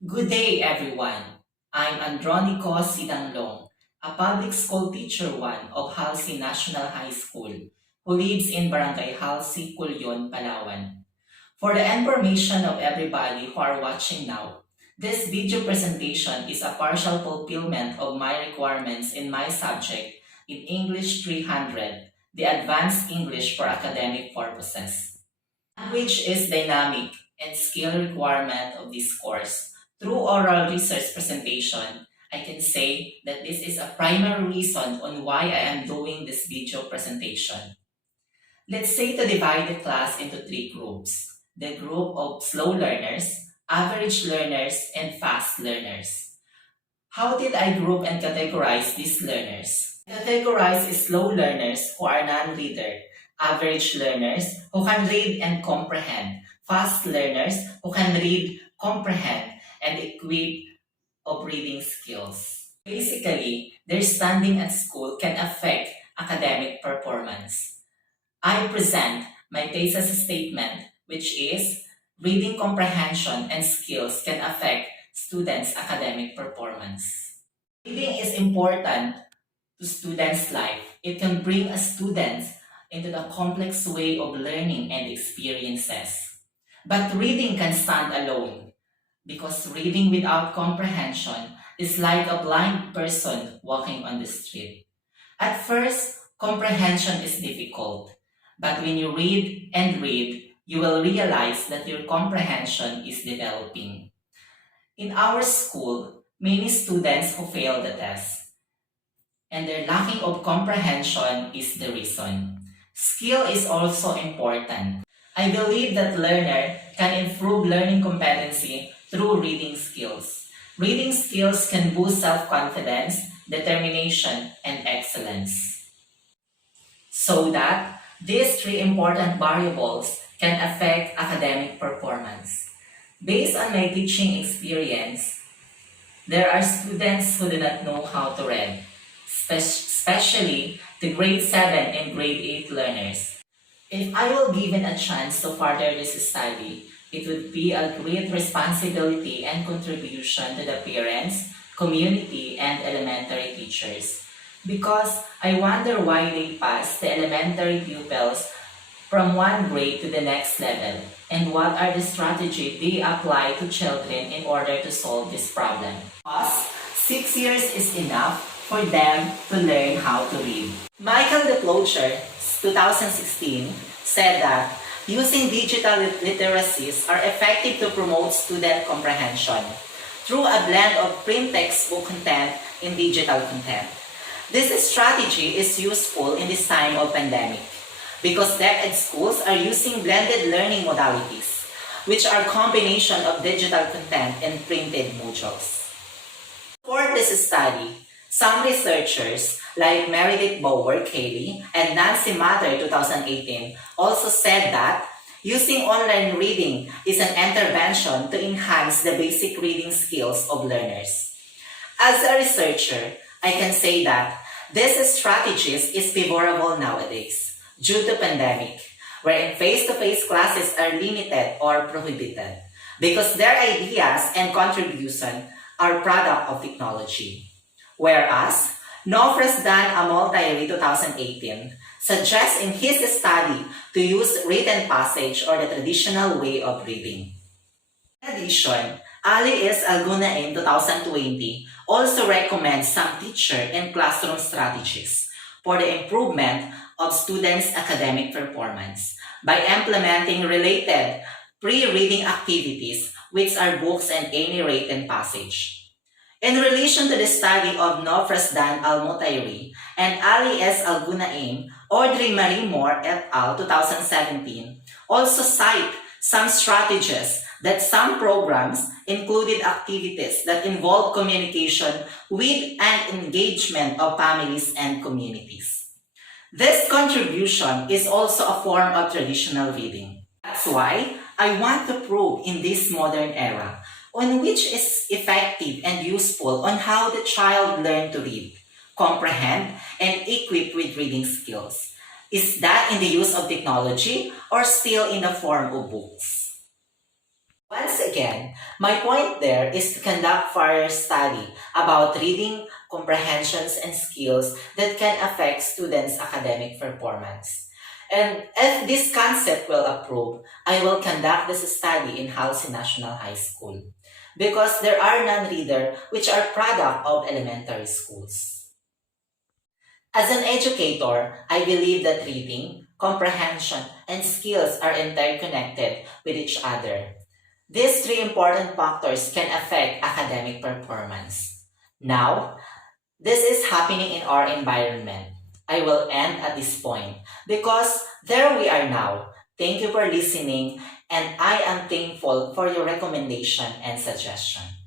Good day, everyone. I'm Andronico Sidanglong, a public school teacher one of Halsey National High School, who lives in Barangay Halsey, Culyon, Palawan. For the information of everybody who are watching now, this video presentation is a partial fulfillment of my requirements in my subject in English 300, the Advanced English for Academic Purposes. Language is dynamic and skill requirement of this course. Through oral research presentation, I can say that this is a primary reason on why I am doing this video presentation. Let's say to divide the class into three groups. The group of slow learners, average learners, and fast learners. How did I group and categorize these learners? Categorize slow learners who are non-reader, average learners who can read and comprehend, fast learners who can read, comprehend, and equip of reading skills. Basically, their standing at school can affect academic performance. I present my thesis statement, which is reading comprehension and skills can affect students' academic performance. Reading is important to students' life. It can bring a student into the complex way of learning and experiences. But reading can stand alone because reading without comprehension is like a blind person walking on the street. At first, comprehension is difficult, but when you read and read, you will realize that your comprehension is developing. In our school, many students who fail the test, and their lacking of comprehension is the reason. Skill is also important. I believe that learner can improve learning competency through reading skills. Reading skills can boost self-confidence, determination, and excellence. So that these three important variables can affect academic performance. Based on my teaching experience, there are students who do not know how to read, especially the grade 7 and grade 8 learners. If I were given a chance to further this study, it would be a great responsibility and contribution to the parents, community, and elementary teachers. Because I wonder why they pass the elementary pupils from one grade to the next level, and what are the strategies they apply to children in order to solve this problem. Because 6 years is enough for them to learn how to read. Michael DePlocher, 2016, said that using digital literacies are effective to promote student comprehension through a blend of print textbook content and digital content. This strategy is useful in this time of pandemic because DepEd schools are using blended learning modalities, which are combination of digital content and printed modules. For this study, some researchers like Meredith Bower Cayley and Nancy Mather 2018 also said that using online reading is an intervention to enhance the basic reading skills of learners. As a researcher, I can say that this strategies is favorable nowadays due to pandemic, wherein face-to-face classes are limited or prohibited because their ideas and contribution are product of technology. Whereas, Nofresdan Amoltairi 2018 suggests in his study to use written passage or the traditional way of reading. In addition, Ali S. Algunain 2020 also recommends some teacher and classroom strategies for the improvement of students' academic performance by implementing related pre-reading activities, which are books and any written passage. In relation to the study of Nofresdan Al-Mutairi and Ali S. Algunain, Audrey Marie Moore et al. 2017 also cite some strategies that some programs included activities that involve communication with and engagement of families and communities. This contribution is also a form of traditional reading. That's why I want to prove in this modern era on which is effective and useful on how the child learn to read, comprehend, and equip with reading skills. Is that in the use of technology or still in the form of books? Once again, my point there is to conduct further study about reading comprehensions and skills that can affect students' academic performance. And if this concept will approve, I will conduct this study in Halsey National High School because there are non-reader which are product of elementary schools. As an educator, I believe that reading, comprehension, and skills are interconnected with each other. These three important factors can affect academic performance. Now, this is happening in our environment. I will end at this point because there we are now. Thank you for listening, and I am thankful for your recommendation and suggestion.